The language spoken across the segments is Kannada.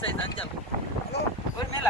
ಸೈಜ್ ಅಂಜಲ್ ಮೇಲ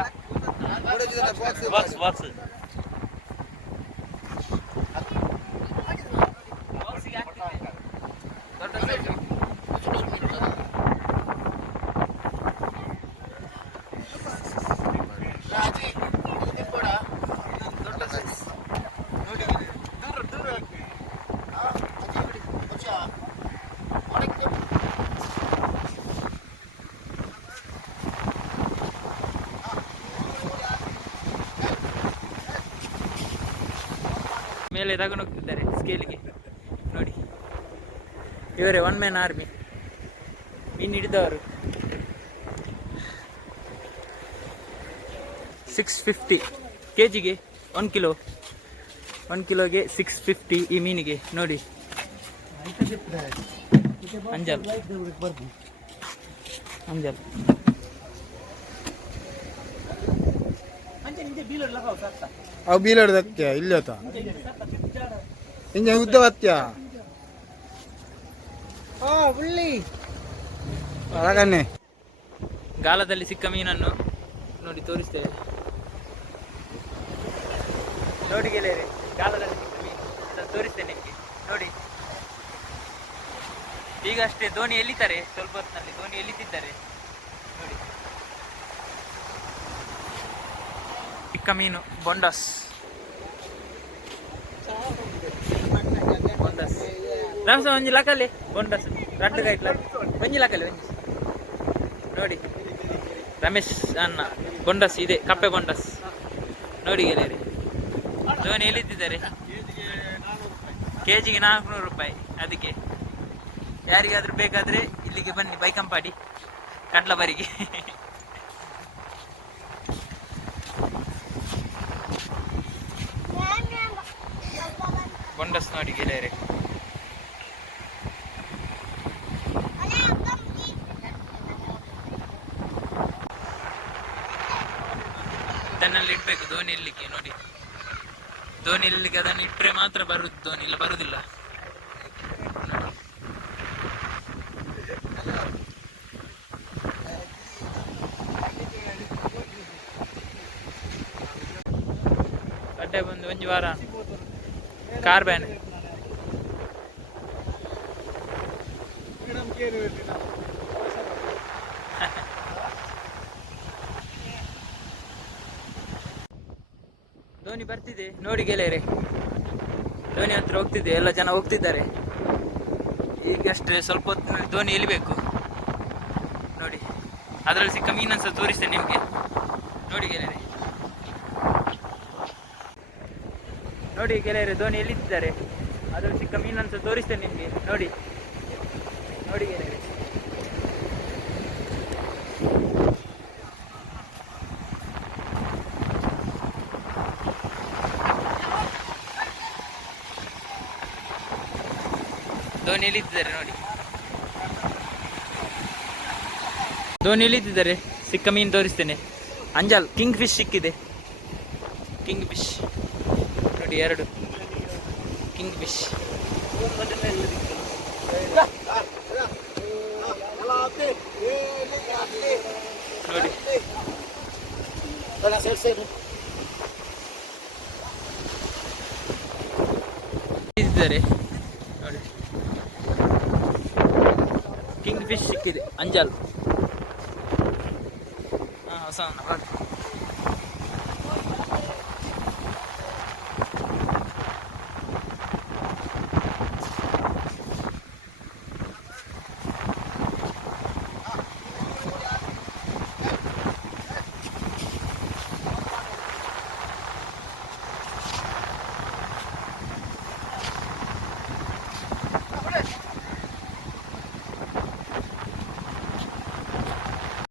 ಮೇಲೆ ತಗೊಂಡು ಹೋಗ್ತಿದ್ದಾರೆ ಸ್ಕೇಲಿಗೆ ನೋಡಿ. ಇವರೇ ಒನ್ ಮ್ಯಾನ್ ಆರ್ಮಿ ಮೀನು ಹಿಡಿದವರು. ಸಿಕ್ಸ್ ಫಿಫ್ಟಿ ಕೆ ಜಿಗೆ ಒನ್ ಕಿಲೋ ಒನ್ ಕಿಲೋಗೆ ಸಿಕ್ಸ್ ಫಿಫ್ಟಿ ಈ ಮೀನಿಗೆ. ನೋಡಿ. ಅಂಜಲ್. ಅಂಜಲ್. ಅವು ಇಲ್ಲಿ ಹೋತ ಹಿಂಗೆ ಉದ್ದ ಹತ್ಯ ಒಳಗನ್ನೆ ಗಾಲದಲ್ಲಿ ಸಿಕ್ಕ ಮೀನನ್ನು ನೋಡಿ ತೋರಿಸ್ತೇವೆ. ನೋಡಿ ಗೆಳೆಯರೆ ಗಾಲದಲ್ಲಿ ಸಿಕ್ಕ ಮೀನು. ಅದನ್ನು ತೋರಿಸ್ತೇನೆ ನಿಮಗೆ. ನೋಡಿ. ಈಗ ಅಷ್ಟೇ ದೋಣಿ ಎಲ್ಲಿತಾರೆ ಸ್ವಲ್ಪ ಹೊತ್ತಿನಲ್ಲಿ. ದೋಣಿ ಎಲ್ಲಿದ್ದಾರೆ ನೋಡಿ ಚಿಕ್ಕ ಮೀನು ಬೊಂಡಸ್ ಬೊಂಡಸ್ ರಾಮಸ ಒಂಜಿ ಲಕಲಿ ಬೊಂಡಸ್ ರಡ್ಡು ಗೈಟ್ಲ ಒಂಜಿ ಲಕಲಿ ಒಂಜಿ ನೋಡಿ ರಮೇಶ್ ಅನ್ನ ಬೊಂಡಸ್ ಇದೆ. ಕಪ್ಪೆ ಬೊಂಡಸ್ ನೋಡಿ ಗೆಳೆಯರಿ ದೋಣಿ ಎಲ್ಲಿದ್ದಾರೆ? ಕೆ ಜಿಗೆ ನಾಲ್ಕುನೂರು ರೂಪಾಯಿ. ಅದಕ್ಕೆ. ಯಾರಿಗಾದ್ರೂ ಬೇಕಾದ್ರೆ ಇಲ್ಲಿಗೆ ಬನ್ನಿ ಬೈಕಂಪಾಡಿ ಕಡ್ಲಬರಿಗೆ ಬೊಂಡಸ್ ನೋಡಿ ಗೆಳೆಯರೆ. ಇದನ್ನೆಲ್ಲ ಇಡ್ಬೇಕು ದೋಣಿ ಇಲ್ಲಿಗೆ ನೋಡಿ. ಧೋನಿ ಇಲ್ಲಿಗೆ ಅದನ್ನು ಇಟ್ಟರೆ ಮಾತ್ರ ಬರುದು ದೋಣಿ ಇಲ್ಲ ಬರುದಿಲ್ಲ. ಗಡ್ಡೆ ಬಂದು ಒಂದು ವಾರ. ಕಾರ್ ಬ್ಯಾನ್ ಧೋನಿ ಬರ್ತಿದೆ, ನೋಡಿ ಗೆಳೆಯರೆ. ಧೋನಿ ಹತ್ರ ಹೋಗ್ತಿದೆ, ಎಲ್ಲ ಜನ ಹೋಗ್ತಿದ್ದಾರೆ. ಈಗಷ್ಟೇ ಸ್ವಲ್ಪ ಹೊತ್ತು ಧೋನಿ ಇಳಿಬೇಕು ನೋಡಿ, ಅದರಲ್ಲಿ ಸಿಕ್ಕ ಮೀನನ್ನು ಸಹ ತೋರಿಸ್ತೇನೆ ನಿಮಗೆ. ನೋಡಿ ಗೆಳೆಯರೆ. ನೋಡಿ ಗೆಳೆಯರೆ, ಧೋನಿ ಎಲ್ಲಿದ್ದಾರೆ? ಅದು ಚಿಕ್ಕ ಮೀನನ್ನು ತೋರಿಸ್ತೇನೆ ನಿಮಗೆ. ನೋಡಿ. ನೋಡಿ ಗೆಳೆಯರೆ. ಧೋನಿ ಎಲ್ಲಿದ್ದಾರೆ ನೋಡಿ. ಧೋನಿ ಎಲ್ಲಿದ್ದಾರೆ? ಸಿಕ್ಕ ಮೀನು ತೋರಿಸ್ತೇನೆ. ಅಂಜಲ್ ಕಿಂಗ್ ಫಿಶ್ ಸಿಕ್ಕಿದೆ. ಕಿಂಗ್ ಫಿಶ್ ನೋಡಿ ಎರಡು. ಕಿಂಗ್ ಫಿಶ್ ನೋಡಿ. ಇದ್ದಾರೆ. ನೋಡಿ. ಕಿಂಗ್ ಫಿಶ್ ಸಿಕ್ಕಿದೆ. ಅಂಜಲ್. ಹಾ ಹೊಸ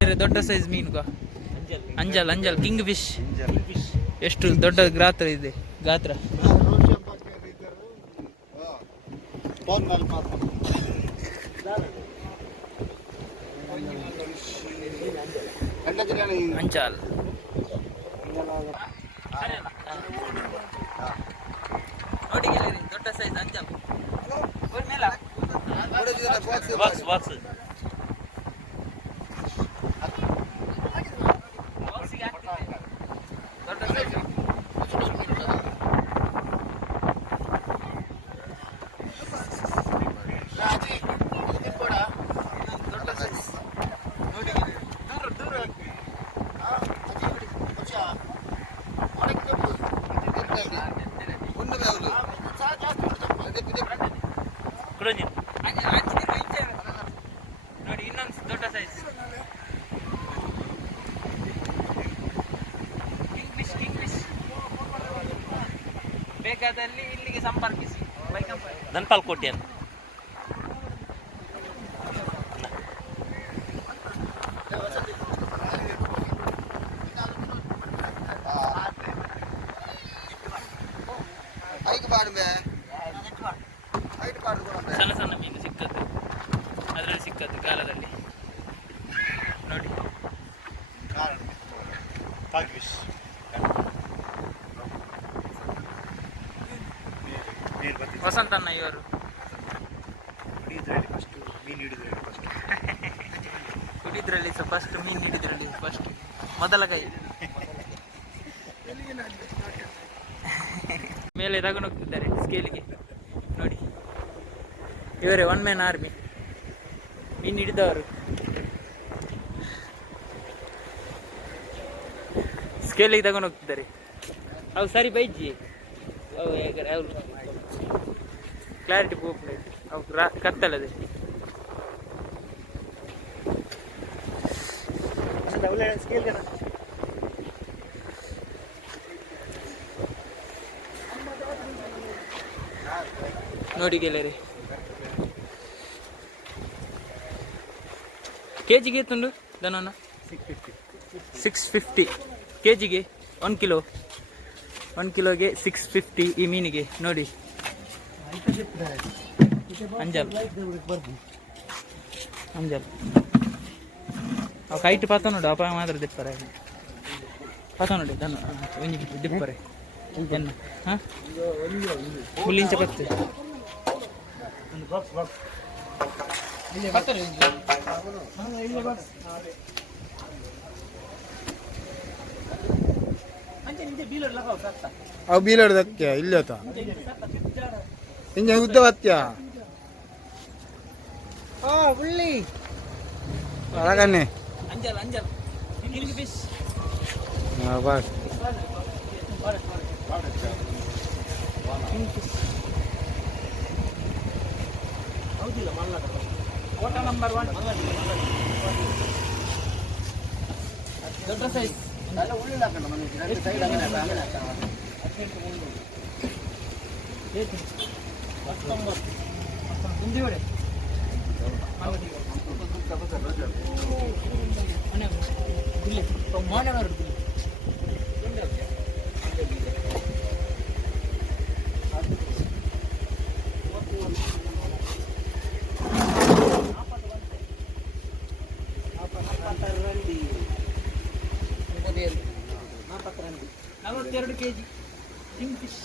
ಬೇರೆ ದೊಡ್ಡ ಸೈಜ್ ಮೀನು ಗಾ. ಅಂಜಲ್ ಅಂಜಲ್ ಕಿಂಗ್ ಫಿಶ್ ಎಷ್ಟು ದೊಡ್ಡ ಗಾತ್ರ ಇದೆ. ಗಾತ್ರ. ಅಂಜಲ್. ನೋಡಿ ಗೆಳೆಯರೆ, ದೊಡ್ಡ ಸೈಜ್ ಅಂಜಲ್. ಮೇಲ ಬಾಕ್ಸ್ ಬಾಕ್ಸ್ ಬೇಕಾದಲ್ಲಿ ಇಲ್ಲಿಗೆ ಸಂಪರ್ಕಿಸಿ. ದನ್ಪಾಲ್ ಕೋಟೆಯನ್ನು ಸಣ್ಣ ಸಣ್ಣ ಮೀನು ಸಿಕ್ಕದ್ದು. ಅದರಲ್ಲಿ ಸಿಕ್ಕದ್ದು ಕಾಲದಲ್ಲಿ. ನೋಡಿ. ವಸಂತಣ್ಣ ಇವರು. ಹಿಡಿದ್ರಲ್ಲಿ ಸಹ ಫಸ್ಟ್ ಮೀನು ಹಿಡಿದ್ರಲ್ಲಿ ಫಸ್ಟ್ ಮೊದಲ ಕೈ. ಮೇಲೆ ತಗೊಂಡು ಹೋಗ್ತಿದ್ದಾರೆ ಸ್ಕೇಲಿಗೆ. ನೋಡಿ. ಇವರೇ ಒನ್ ಮ್ಯಾನ್ ಆರ್ಮಿ ಮೀನು ಹಿಡಿದವರು. ಸ್ಕೇಲಿಗೆ ತಗೊಂಡು ಹೋಗ್ತಿದ್ದಾರೆ. ಅವು ಸರಿ ಬೈಜಿ ಅವು ಹೇಗಾರೆ ಅವ್ರು. ಕ್ಲಾರಿಟಿ ಹೋಗ್ತಾ ಅವು ರಾ ಕತ್ತಲದೆ. ನೋಡಿ ಗೆಳೆಯರೆ. ಕೆ ಜಿಗೆ ಎತ್ತುಂಡು ದನನ? ಸಿಕ್ಸ್ ಫಿಫ್ಟಿ ಕೆ ಜಿಗೆ ಒನ್ ಕಿಲೋ ಒನ್ ಕಿಲೋಗೆ ಸಿಕ್ಸ್ ಫಿಫ್ಟಿ ಈ ಮೀನಿಗೆ. ನೋಡಿ. ಅಂಜಲ್. ಅಂಜಲ್. ಅವು ಕೈಟ್ ಪಾತ ನೋಡು ಅಪಾಯ ಮಾತ್ರ ದಿಪ್ಪರೆ. ಪಾತ ನೋಡಿ ದನ ದಿಪ್ಪರೆ. ಹಾಂ? ಹುಲ್ಲಿಂಚ ಒಂಜಿ. ಅವು ಬೀಲೋಡು ದಕ್ಕೆ ಇಲ್ಲಿ ಇಂಜ ಉದ್ದ ಬತ್ಯ ಒಳಗನ್ನೆ ಅಂಜಲ್ ಅಂಜಲ್ ಕಿಂಗ್ ಫಿಶ್ ಬಸ್ ಓಟ ನಂಬರ್ ಒನ್ ದೊಡ್ಡ ಸೈಜ್ ಹಿಂದಿವರೆ ಮಾನವರು ನಲವತ್ತೆರಡು ಕೆ ಜಿ ಕಿಂಗ್ ಫಿಶ್.